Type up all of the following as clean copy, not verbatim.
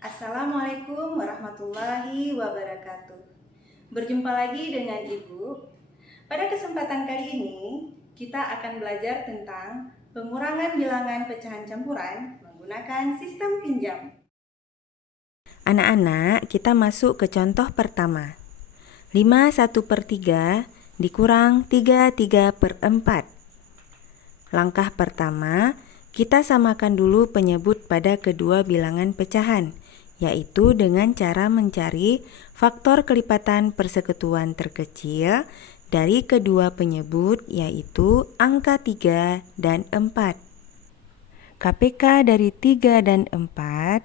Assalamualaikum warahmatullahi wabarakatuh. Berjumpa lagi dengan Ibu. Pada kesempatan kali ini, kita akan belajar tentang pengurangan bilangan pecahan campuran menggunakan sistem pinjam. Anak-anak, kita masuk ke contoh pertama. 5/1/3 dikurang 3/4. Langkah pertama, kita samakan dulu penyebut pada kedua bilangan pecahan, yaitu dengan cara mencari faktor kelipatan persekutuan terkecil dari kedua penyebut, yaitu angka 3 dan 4. KPK dari 3 dan 4.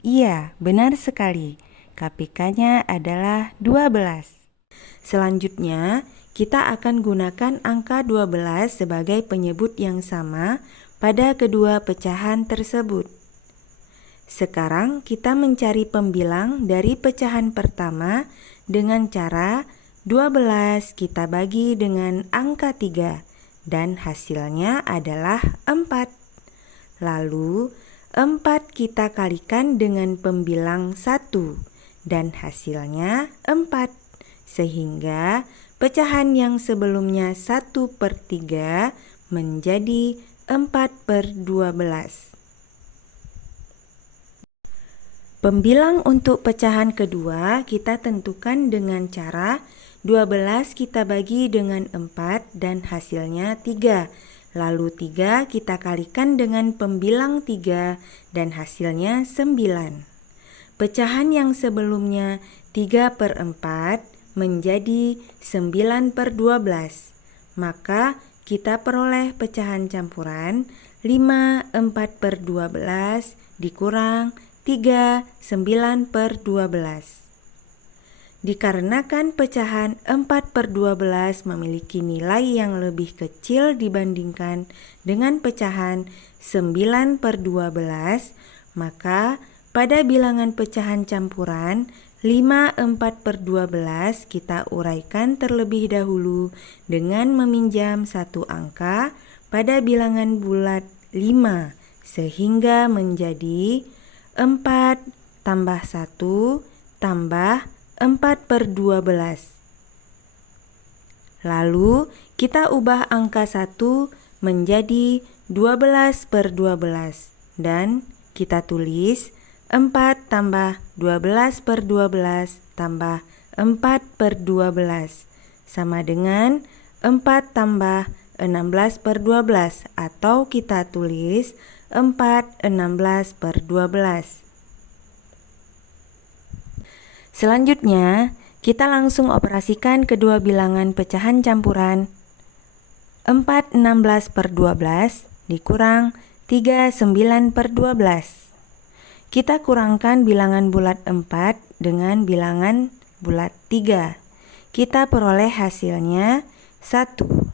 Iya, benar sekali. KPK-nya adalah 12. Selanjutnya, kita akan gunakan angka 12 sebagai penyebut yang sama pada kedua pecahan tersebut. Sekarang kita mencari pembilang dari pecahan pertama dengan cara 12 kita bagi dengan angka 3 dan hasilnya adalah 4. Lalu 4 kita kalikan dengan pembilang 1 dan hasilnya 4. Sehingga pecahan yang sebelumnya 1/3 menjadi 4/12. Pembilang untuk pecahan kedua kita tentukan dengan cara 12 kita bagi dengan 4 dan hasilnya 3. Lalu 3 kita kalikan dengan pembilang 3 dan hasilnya 9. Pecahan yang sebelumnya 3/4 menjadi 9/12. Maka kita peroleh pecahan campuran 5/4/12 dikurang 3 9/12. Dikarenakan pecahan 4/12 memiliki nilai yang lebih kecil dibandingkan dengan pecahan 9/12, maka pada bilangan pecahan campuran 5/4/12 kita uraikan terlebih dahulu dengan meminjam satu angka pada bilangan bulat 5 sehingga menjadi 4 tambah 1 tambah 4/12. Lalu kita ubah angka 1 menjadi 12/12 dan kita tulis 4 tambah 12/12 tambah 4/12 sama dengan 4 tambah 16/12 atau kita tulis 4 16/12. Selanjutnya, kita langsung operasikan kedua bilangan pecahan campuran 4 16/12 dikurang 3 9/12. Kita kurangkan bilangan bulat 4 dengan bilangan bulat 3. Kita peroleh hasilnya 1.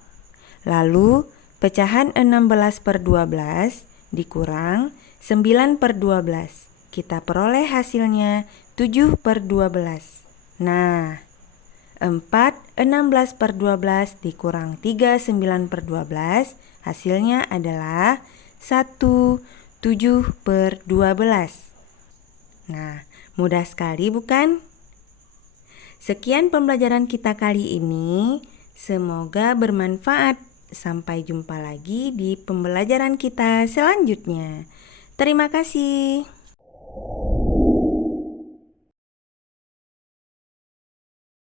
Lalu, pecahan 16/12 dikurang 9/12. Kita peroleh hasilnya 7/12. Nah, 4 16/12 dikurang 3 9/12 hasilnya adalah 1 7/12. Nah, mudah sekali bukan? Sekian pembelajaran kita kali ini. Semoga bermanfaat. Sampai jumpa lagi di pembelajaran kita selanjutnya. Terima kasih.